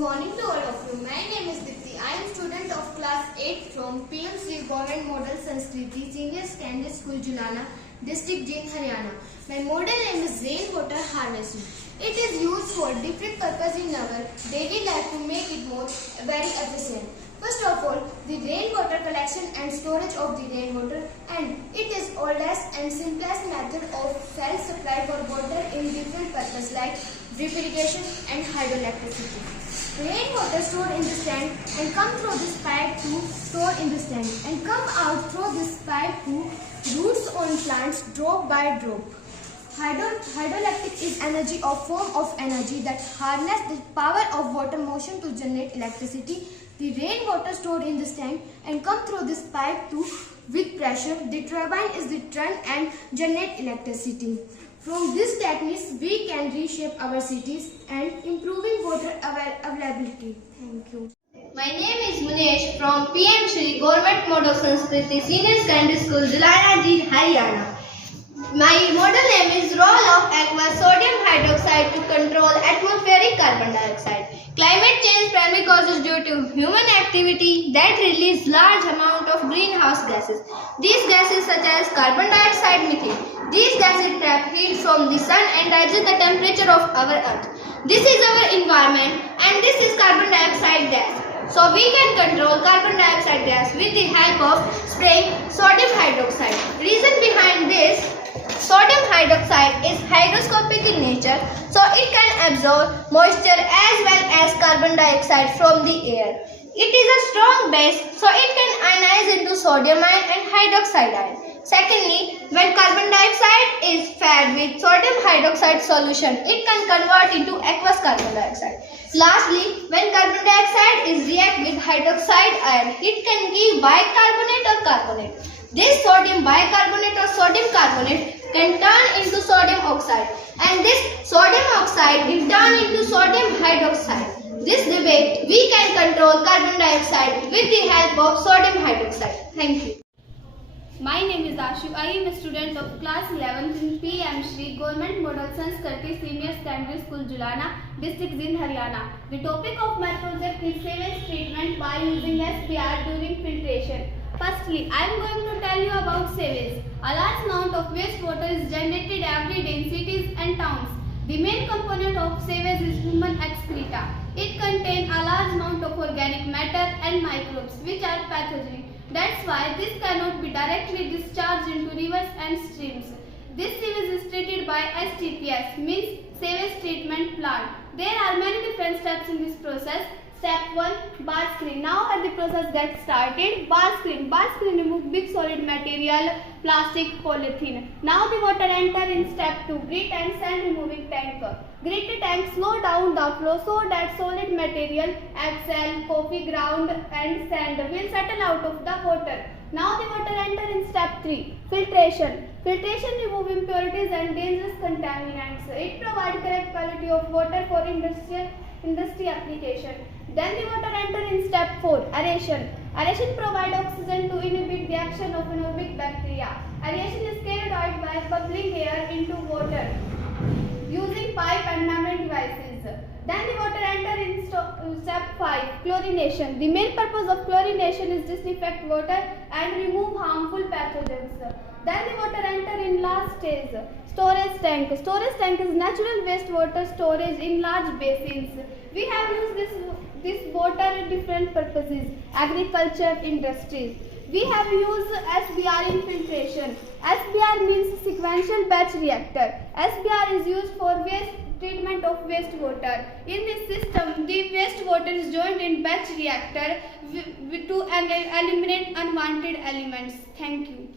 morning to all of you. My name is Dipti. I am student of class 8 from PMC Government Model Sanskriti Senior Secondary School Julana, District Jind, Haryana. My model name is rainwater harvesting. It is used for different purposes in our daily life to make it more very efficient. First of all, the rainwater collection and storage of the rainwater, and it is oldest and simplest method of self-supply for water in different purposes like drip irrigation and hydroelectricity. Rainwater stored in the stand and come through this pipe to store in the stand and come out through this pipe to roots on plants drop by drop. Hydroelectric is energy or form of energy that harness the power of water motion to generate electricity. The rainwater stored in this tank and come through this pipe to with pressure. The turbine is the trunk and generate electricity. From these techniques, we can reshape our cities and improving water availability. Thank you. My name is Munesh from PM Shri Government Model Sanskriti Senior Secondary School, Julana, Haryana. My model name is role of aqueous sodium hydroxide to control atmospheric carbon dioxide. Climate change primary causes due to human activity that release large amount of greenhouse gases. These gases such as carbon dioxide, methane. These gases trap heat from the sun and rises the temperature of our earth. This is our environment and this is carbon dioxide gas. So we can control carbon dioxide gas with the help of spraying sodium hydroxide. Reason behind this, sodium hydroxide is hygroscopic in nature, so it can absorb moisture as well as carbon dioxide from the air. It is a strong base, so it can ionize into sodium ion and hydroxide ion. Secondly, when carbon dioxide is fed with sodium hydroxide solution, it can convert into aqueous carbon dioxide. Lastly, when carbon dioxide is react with hydroxide ion, it can give bicarbonate or carbonate. This sodium bicarbonate or sodium carbonate can turn into sodium oxide, and this sodium oxide will turn into sodium hydroxide. This way, we can control carbon dioxide with the help of sodium hydroxide. Thank you. My name is Ashu. I am a student of class 11th in PM Shri Government Model Sanskriti Senior Secondary School, Julana, District Jind, Haryana. The topic of my project is sewage treatment by using SBR during filtration. Firstly, I am going to tell you about sewage. A large amount of wastewater is generated every day in cities and towns. The main component of sewage is human excreta. It contains a large amount of organic matter and microbes which are pathogenic. That's why this cannot be directly discharged into rivers and streams. This sewage is treated by STPS, means sewage treatment plant. There are many different steps in this process. Step 1, bar screen. Now let the process get started. Bar screen. Bar screen remove big solid material, plastic, polythene. Now the water enter in step 2, grit and sand removing tank. Grit tank slow down the flow so that solid material, excel, coffee ground and sand will settle out of the water. Now the water enter in step 3, filtration. Filtration remove impurities and dangerous contaminants. It provides correct quality of water for industry application. Then the water enter in step 4, aeration. Aeration provides oxygen to inhibit the action of anaerobic bacteria. Aeration is carried out by bubbling air into water using pipe and membrane devices. Then the water enter in step 5, chlorination. The main purpose of chlorination is disinfect water and remove harmful pathogens. Then the water enter in last stage, storage tank. Storage tank is natural wastewater storage in large basins. We have used this water in different purposes, agriculture, industries. We have used SBR in filtration. SBR means sequential batch reactor. SBR is used for waste treatment of wastewater. In this system, the wastewater is joined in batch reactor to eliminate unwanted elements. Thank you.